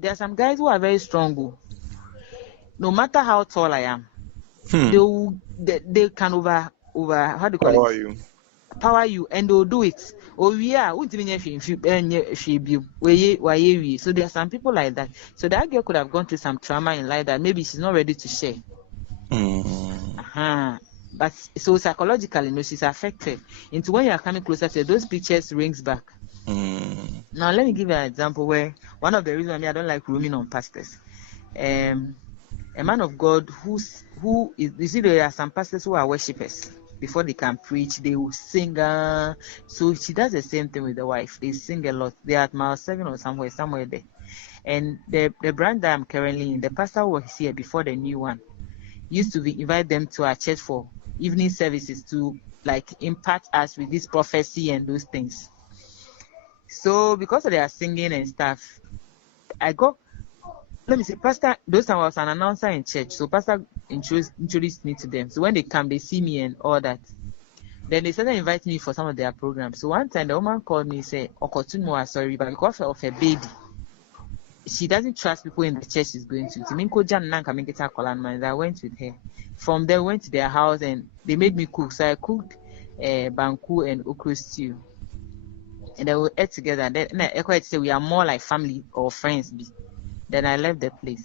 There are some guys who are very strong. No matter how tall I am, they can over how do you call it? Power you, and they'll do it. So there are some people like that. So that girl could have gone through some trauma in life that maybe she's not ready to share. But so psychologically, she's affected. Into when you are coming closer to those pictures rings back. Now let me give you an example where one of the reasons I don't like rooming on pastors. A man of God who is, you see, there are some pastors who are worshippers. Before they can preach, they will sing. So she does the same thing with the wife. They sing a lot. They are at mile 7 or somewhere there. And the brand that I'm currently in, the pastor was here before the new one. Used to invite them to our church for evening services to like impact us with this prophecy and those things. So because of their singing and stuff, pastor, those time I was an announcer in church, so pastor introduced me to them. So when they come, they see me and all that. Then they started inviting me for some of their programs. So one time the woman called me and said, Okotunu, sorry, but because of her baby, she doesn't trust people in the church she's going to. I went with her. From there, we went to their house and they made me cook. So I cooked banku and okra stew. And then we ate together. Then I say we are more like family or friends. Then I left the place.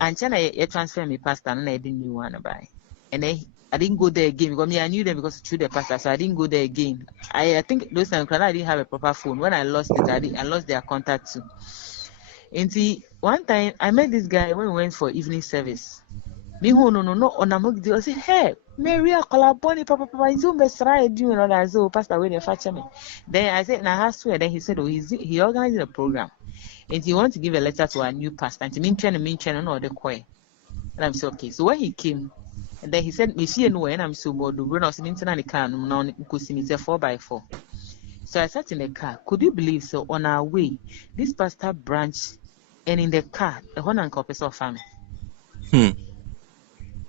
And then I transferred my pastor and I didn't know one about it. And then I didn't go there again because I knew them because through the pastor, so I didn't go there again. I think those times I didn't have a proper phone. When I lost it, I lost their contact too. And see, one time I met this guy when we went for evening service. Me who no I said, hey, Maria Colaboni, Papa, Zoom doing all that. So pastor wait and fetch me. Then I said, I swear. Then he said, he organized a program. And he wanted to give a letter to our new pastor. And to mean no the choir. And I'm so okay. So when he came, and then he said, me see no, and I'm so bored. When I was in the car, no, because it's a 4x4. So I sat in the car. Could you believe? So on our way, this pastor branch, and in the car, a one and copy of family.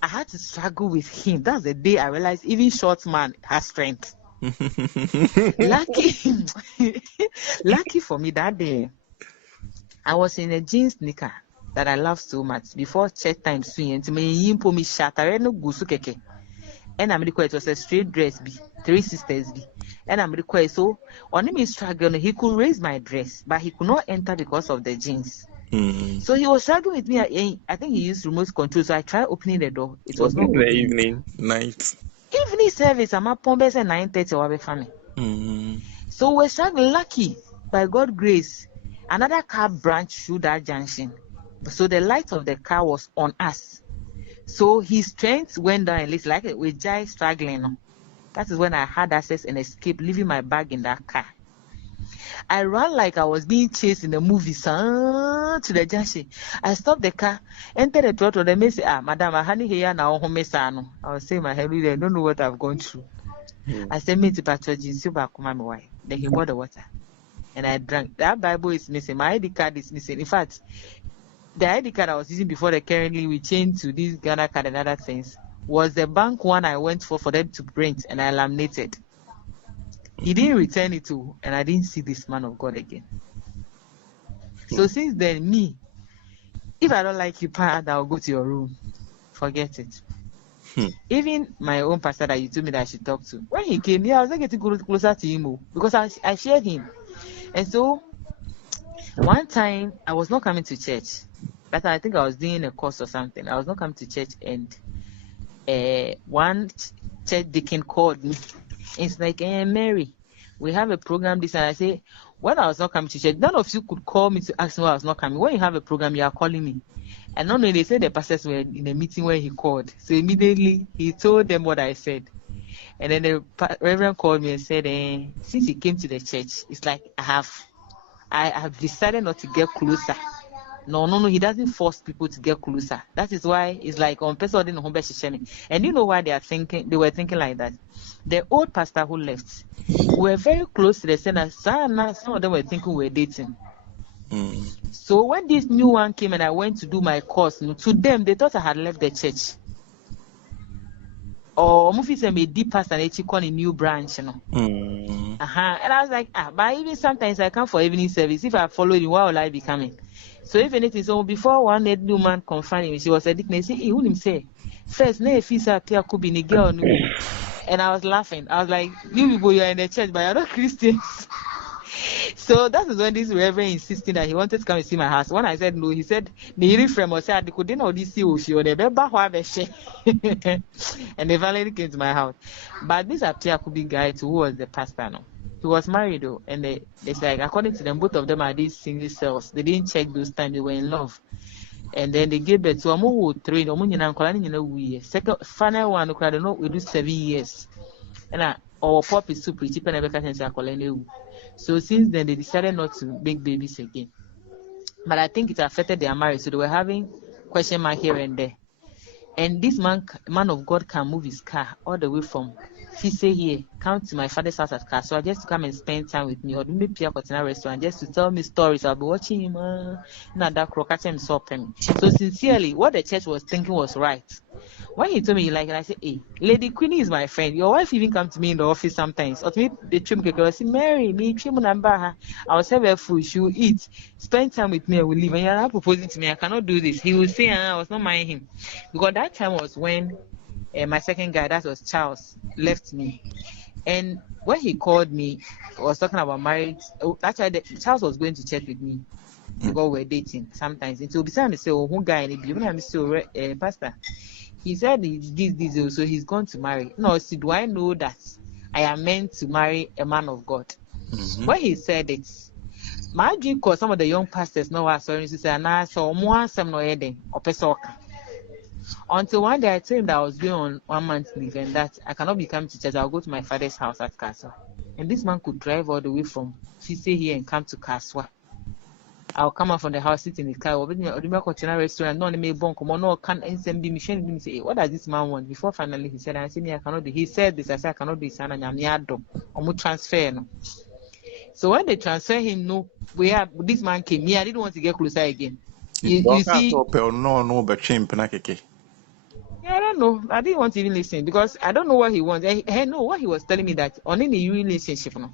I had to struggle with him. That's the day I realized even short man has strength. Lucky for me that day. I was in a jeans sneaker that I love so much before church time soon. And to me, me shatter no gusu keke. And I'm required, it was a straight dress, 3 sisters. And I'm required, so on him struggling, he could raise my dress, but he could not enter because of the jeans. So he was struggling with me. I think he used remote control. So I tried opening the door. It was not opening. Evening service. I'm at Pombes at 9:30 or family. So we're struggling. Lucky by God's grace, another car branched through that junction. So the light of the car was on us. So his strength went down. And it's like we're just struggling. That is when I had access and escaped, leaving my bag in that car. I ran like I was being chased in the movie, to the junction. I stopped the car, entered the throttle, they may say, madam, I honey here now, home mesano. I was saying my head, I don't know what I've gone through. I said, me to Patrick, super Akumaa, my wife. Then he bought the water. And I drank. That Bible is missing. My ID card is missing. In fact, the ID card I was using before the currently we changed to this Ghana card and other things was the bank one I went for them to print and I laminated. He didn't return it to, and I didn't see this man of God again. So since then, if I don't like you, I'll go to your room. Forget it. Even my own pastor that you told me that I should talk to, when he came here, I was not getting closer to him because I shared him. And so one time I was not coming to church, but I think I was doing a course or something. I was not coming to church, and one church deacon called me. It's like, Mary, we have a program this, and I say, when I was not coming to church, none of you could call me to ask me why I was not coming. When you have a program, you are calling me. And not only they said the pastors were in a meeting where he called. So immediately he told them what I said. And then the reverend called me and said, since he came to the church, it's like I have decided not to get closer. No, he doesn't force people to get closer. That is why it's like on person didn't home. And you know why they were thinking like that. The old pastor who left were very close to the center. Some of them were thinking we were dating. So when this new one came and I went to do my course, to them they thought I had left the church. or movie say me deep past and each a new branch, you know. Mm. And I was like, but even sometimes I come for evening service. If I follow you, why will I be coming? So if anything, so before one head woman confronted me, she was a dick. Say, he wouldn't say first, no, if he's a could be the girl no womb. And I was laughing. I was like, you people, you are in the church, but you're not Christians. So that is when this reverend insisted that he wanted to come and see my house. When I said no, he said, "Niri from us, I couldn't know this you or the and they finally came to my house. But this Apiakubi guy too, who was the pastor now. He was married though, and they said according to them, both of them are these single cells. They didn't check those times, they were in love. And then they gave birth to a more three, second final one, I don't know, we do 7 years. And our pop is super cheap and never. So since then they decided not to make babies again. But I think it affected their marriage, so they were having question mark here and there. And this man of God can move his car all the way from Fise here, come to my father's house at Kaswa just to come and spend time with me, or do me Pia Kotina restaurant just to tell me stories. I'll be watching him, that catch him sopping. So sincerely, what the church was thinking was right. When he told me he and I said, hey, Lady Queenie is my friend. Your wife even come to me in the office sometimes. Or to me, the trim I say, Mary, me trim number. I will serve her food. She will eat. Spend time with me. I will leave. And you're not proposing to me. I cannot do this. He will say, I was not minding him. Because that time was when my second guy, that was Charles, left me. And when he called me, I was talking about marriage. Actually, Charles was going to church with me. Because we're dating sometimes. And so beside me say, oh, who guy? And I'm still pastor. He said this, so he's going to marry. No, see, do I know that I am meant to marry a man of God? Mm-hmm. When he said it, my dream cause some of the young pastors know what sorry to say, and I saw more some no heading or pesoka. Until one day I told him that I was going on 1 month leave and that I cannot be coming to church. I'll go to my father's house at Kaswa. And this man could drive all the way from Fise here and come to Kaswa. I'll come out from the house, sit in the car, or continue restaurant, no me bonk, no can and be mission. Say, what does this man want? Before finally he said, I said, I cannot do. He said this, I said, I cannot do this, and I'm yado, or transfer. No. So when they transfer him, no, where this man came, I didn't want to get closer again. You see, no, but chimp, yeah, I don't know. I didn't want to even listen because I don't know what he wants. I know what he was telling me that on any relationship, no,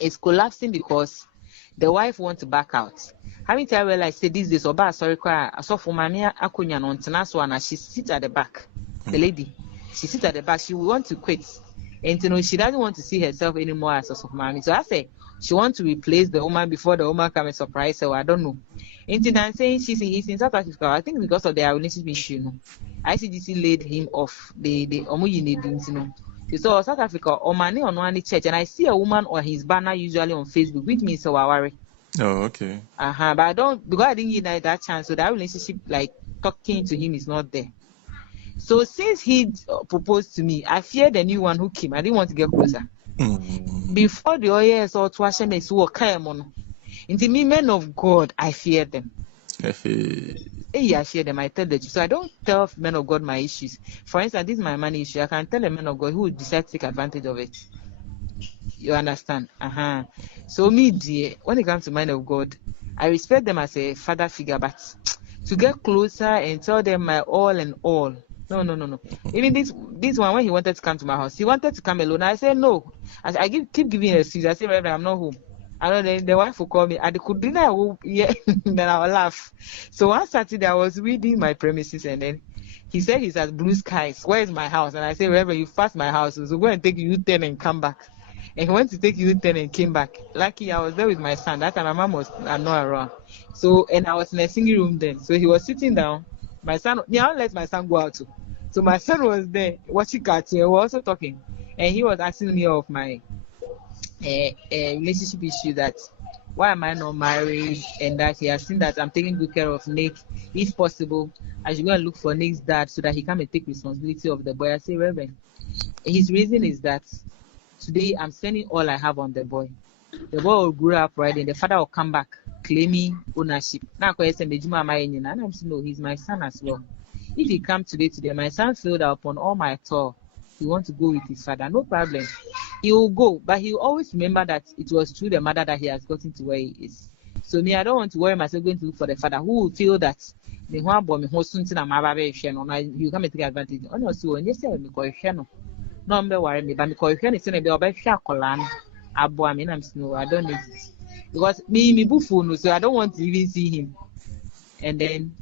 it's collapsing because the wife wants to back out. Having to realize say these days oba sorry cry so for mania akonya no ntena so and she sits at the back. The lady, she sits at the back, she want to quit. And she doesn't want to see herself anymore as a of mommy. So I say she wants to replace the woman before the woman come and surprise her. I don't know. And I'm saying he's in South Africa. I think because of their relationship issue, you know. ICGC laid him off. The Omuyine, you know. So South Africa, Omani on one church, and I see a woman on his banner usually on Facebook, which means so worry. Oh, okay. But I don't, because I didn't give that chance, so that relationship, like talking to him, is not there. So since he proposed to me, I feared the new one who came. I didn't want to get closer. Before the years or to Hashem is what in the men of God, I fear them. I share them, I tell the truth. So I don't tell men of God my issues. For instance, this is my money issue. I can tell a man of God who will decide to take advantage of it. You understand? So me, dear, when it comes to men of God, I respect them as a father figure, but to get closer and tell them my all and all. No. Even this one, when he wanted to come to my house, he wanted to come alone. I said no. I keep giving an excuse. I said, Reverend, I'm not home. I know the wife will call me. I could dinner, yeah, then I'll laugh. So one Saturday, I was reading my premises, and then he said he's at Blue Skies. Where is my house? And I said, Reverend, you passed my house, so go and take U-turn and come back. And he went to take U-turn and came back. Lucky I was there with my son. That time my mom was not around. So, and I was in a single room then. So he was sitting down. My son, I don't let my son go out too. So my son was there watching cartoon. We were also talking. And he was asking me of my relationship issue, that why am I not married, and that he has seen that I'm taking good care of Nick. If possible, I should go and look for Nick's dad so that he can take responsibility of the boy. I say, Reverend, his reason is that today I'm spending all I have on the boy. The boy will grow up right, and the father will come back claiming ownership. Now, and I'm saying, no, he's my son as well. If he comes today, my son filled upon all my toil. He wants to go with his father, no problem. He will go, but he will always remember that it was through the mother that he has gotten to where he is. So me, I don't want to worry myself going to look for the father who will feel that me ho abo me ho so nti na ma ba be hwe no na you come take advantage ono so onye se me ko hwe no no mbe worry me ba me ko hwe ne se na be oba hwe akola no abo me na me no I don't need it because me bufu no so I don't want to even see him. And then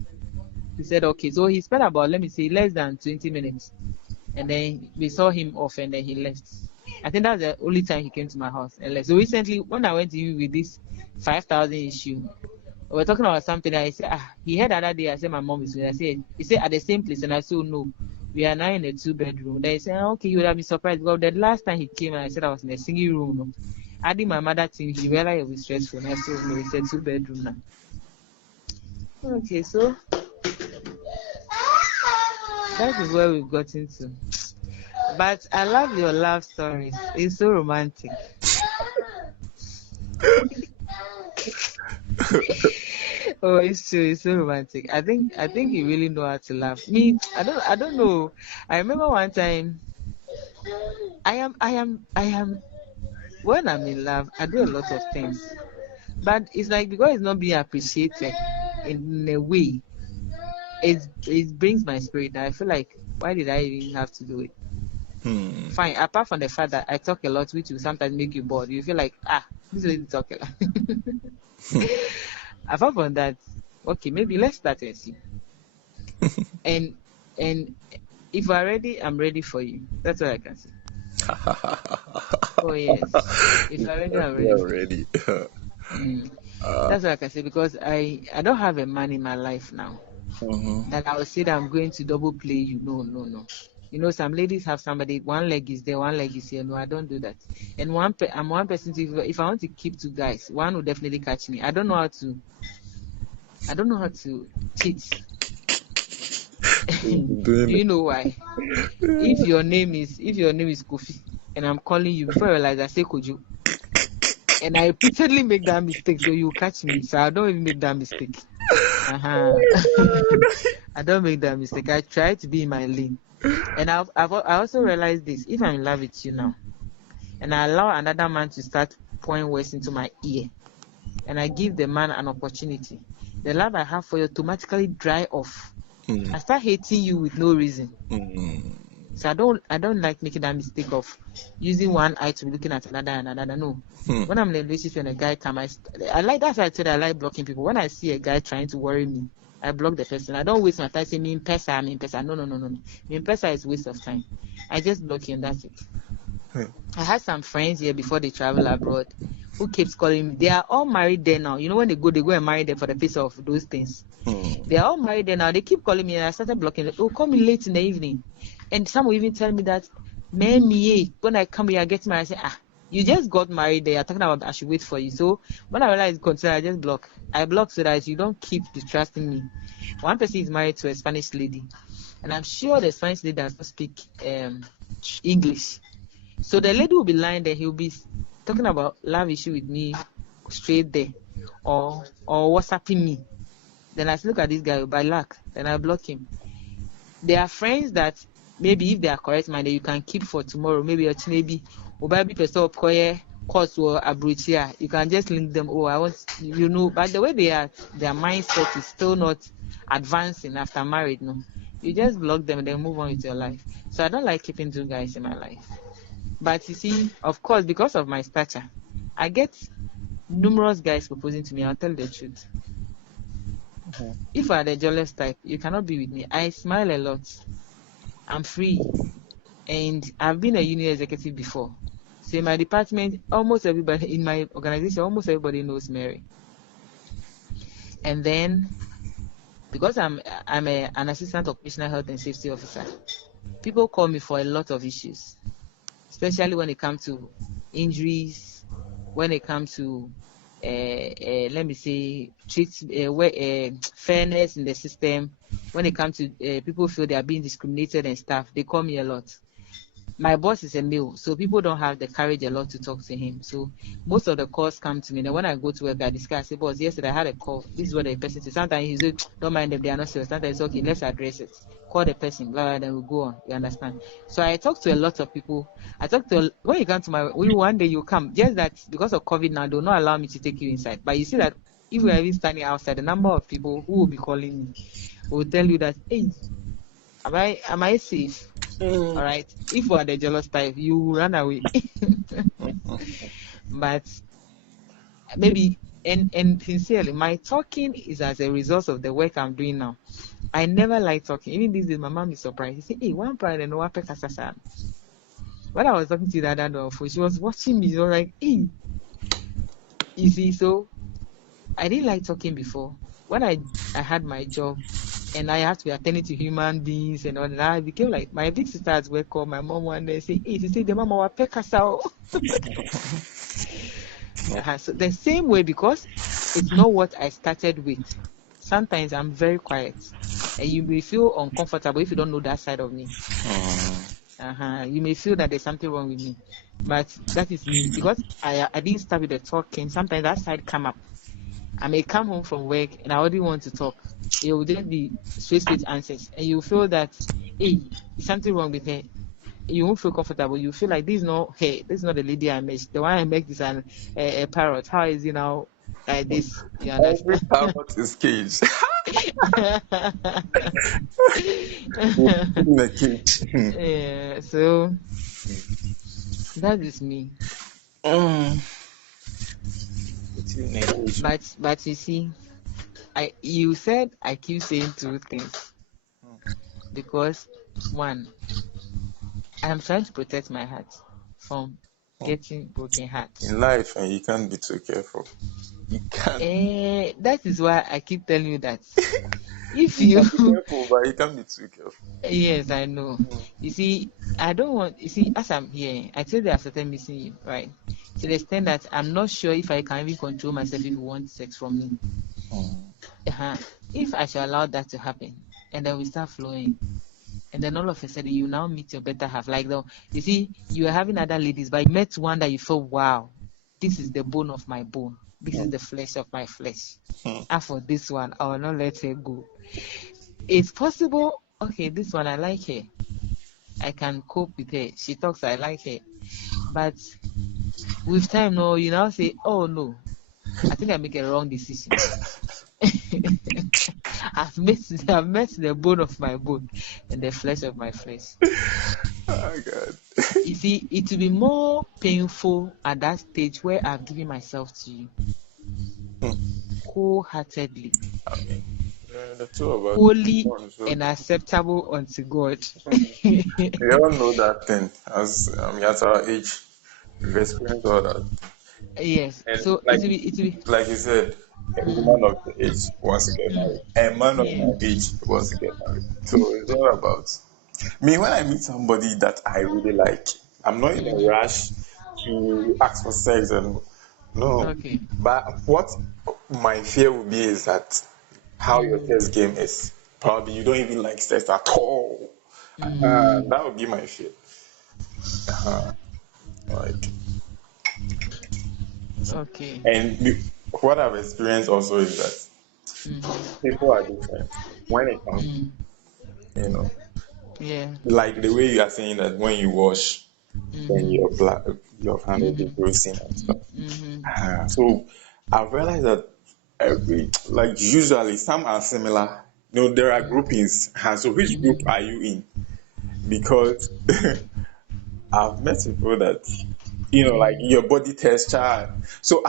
he said okay, so he spent about, let me say, less than 20 minutes, and then we saw him off and then he left. I think that's the only time he came to my house and left. So recently when I went to him with this 5,000 issue, we were talking about something. I said, he heard the other day. I said, my mom is with. I said, he said at the same place, and I said, no, we are now in a 2-bedroom. They said, okay, you would have been surprised. Well, the last time he came, and I said I was in a single room. No. Adding my mother thing, he realized it was stressful. And I said, no, it's a 2-bedroom now. Okay, so that is where we've gotten to. But I love your love stories. It's so romantic. Oh, it's true. It's so romantic. I think you really know how to laugh. Me, I don't know. I remember one time. I am. When I'm in love, I do a lot of things, but it's like because it's not being appreciated in a way, it brings my spirit. I feel like why did I even have to do it? Fine. Apart from the fact that I talk a lot, which will sometimes make you bored. You feel like this lady talk a lot. Apart from that, okay, maybe let's start and see. and if you're ready, I'm ready for you. That's what I can say. Oh yes. If you're ready, I'm ready. That's what I can say because I don't have a man in my life now that I will say that I'm going to double play you. No. You know, some ladies have somebody, one leg is there, one leg is here. No, I don't do that. And I'm one person. If I want to keep 2 guys, one will definitely catch me. I don't know how to cheat. Do you know why? If your name is Kofi and I'm calling you, before I realize I say Kojo, and I repeatedly make that mistake, so you catch me. So I don't even make that mistake. I don't make that mistake. I try to be in my lane. And I also realized this: if I'm in love with you now, and I allow another man to start pouring words into my ear, and I give the man an opportunity, the love I have for you automatically dry off. I start hating you with no reason. So I don't like making that mistake of using one eye to be looking at another. No. When I'm in a relationship and a guy comes, I like that's why I said I like blocking people. When I see a guy trying to worry me, I block the person. I don't waste my time saying me in pesa. No. Me in pesa is waste of time. I just block you and that's it. I had some friends here before they travel abroad who keeps calling me. They are all married there now. You know when they go and marry them for the face of those things. They are all married there now. They keep calling me and I started blocking them. Oh, call me late in the evening. And some will even tell me that, when I come here, I get married. I say, you just got married there. You're talking about I should wait for you. So when I realize it's concerned, I just block. I block so that you don't keep distrusting me. One person is married to a Spanish lady. And I'm sure the Spanish lady does not speak English. So the lady will be lying there. He'll be talking about love issue with me straight there. Or WhatsApping me. Then I say, look at this guy by luck. Then I block him. There are friends that maybe if they are correct minded, you can keep for tomorrow. Maybe person course or abrutia. You can just link them. Oh, I want but the way they are, their mindset is still not advancing after married. No, you just block them and then move on with your life. So I don't like keeping 2 guys in my life. But you see, of course, because of my stature, I get numerous guys proposing to me. I'll tell the truth. If you are the jealous type, you cannot be with me. I smile a lot. I'm free. And I've been a union executive before. So in my department, almost everybody in my organization, almost everybody knows Mary. And then, because I'm an assistant occupational health and safety officer, people call me for a lot of issues, especially when it comes to injuries, when it comes to let me say fairness in the system. When it comes to people feel they are being discriminated and stuff, they call me a lot. My boss is a male, so people don't have the courage a lot to talk to him. So most of the calls come to me. And when I go to work, I discuss. I say, boss, yesterday I had a call. This is what the person says. Sometimes he says, don't mind them, they are not serious. Sometimes it's okay, let's address it. Call the person, blah, blah, then we'll go on. You understand? So I talk to a lot of people. When you come to one day you come, just that because of COVID now, they will not allow me to take you inside. But you see that if we are even standing outside, the number of people who will be calling me will tell you that, hey, am I safe? All right. If you are the jealous type, you will run away. But maybe and sincerely, my talking is as a result of the work I'm doing now. I never like talking. Even these days, my mom is surprised. She said, hey, one pride and one pekasasa. When I was talking to the other door, she was watching me. She was like, hey, you see, so I didn't like talking before. When I had my job and I had to be attending to human beings and all that, I became like my big sister at work called my mom one day say, hey, she said the mama wa pekasa. So the same way, because it's not what I started with. Sometimes I'm very quiet, and you may feel uncomfortable if you don't know that side of me. You may feel that there's something wrong with me, but that is me, because I didn't start with the talking. Sometimes that side come up. I may come home from work and I already want to talk. It will just be straight answers, and you feel that, hey, is something wrong with her? You won't feel comfortable. You feel like this is not hey, this is not the lady I met. The one I met is a parrot. How is it now like this? You Every understand? parrot is caged. In a cage. Yeah, so that is me. It's in a cage. But you see, you said I keep saying two things, because one, I'm trying to protect my heart from getting broken hearts. In life, and you can't be too careful. You can't. That is why I keep telling you that if You you can be careful, but you can't be too careful. yes, I know. You see, I don't want, you see, as I'm here, I feel that I've started missing you, right? To the extent that I'm not sure if I can even control myself if you want sex from me. If I shall allow that to happen, and then we start flowing, and then all of a sudden you now meet your better half. Like, though, you see, you are having other ladies, but you met one that you feel, wow, this is the bone of my bone. This is the flesh of my flesh. And for this one, I will not let her go. It's possible, okay, this one, I like her. I can cope with her. She talks, I like her. But with time, no, you now say, oh no, I think I make a wrong decision. I've met the bone of my bone and the flesh of my flesh. Oh God. You see, it will be more painful at that stage where I've given myself to you wholeheartedly, I mean, the two of us. wholly So and acceptable unto God. we all know that thing. As at our age, we've experienced all that. Yes, And so it will be. like you said, a woman of the age wants to get married. A man of Yeah. my age wants to get married. So it's all about me. When I meet somebody that I really like, I'm not in a rush to ask for sex and no. Okay. But what my fear would be is that how your sex game is. Probably you don't even like sex at all. That would be my fear. Like, Okay. and what I've experienced also is that people are different when it comes, you know, Yeah. like the way you are saying that when you wash, then your hand will be bruising and stuff. So I've realized that like usually some are similar. You know, there are groupings. So which group are you in? Because I've met people that, like your body texture. So